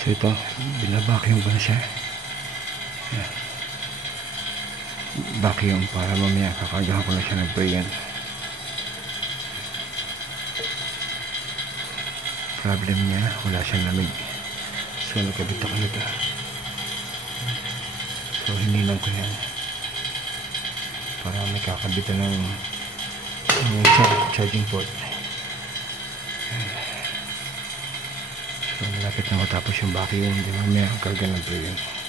So ito, binabacuum ko na siya. Ayan. Vacuum para mamaya kakagahan ko na siya ng brayan. Problem niya, wala siyang lamig. So nagkabit ako nito. So hinilang ko yan para may kakabitan ng charging port. So malapit na matapos yung vacuum, di ba? May ang karga ng brayan.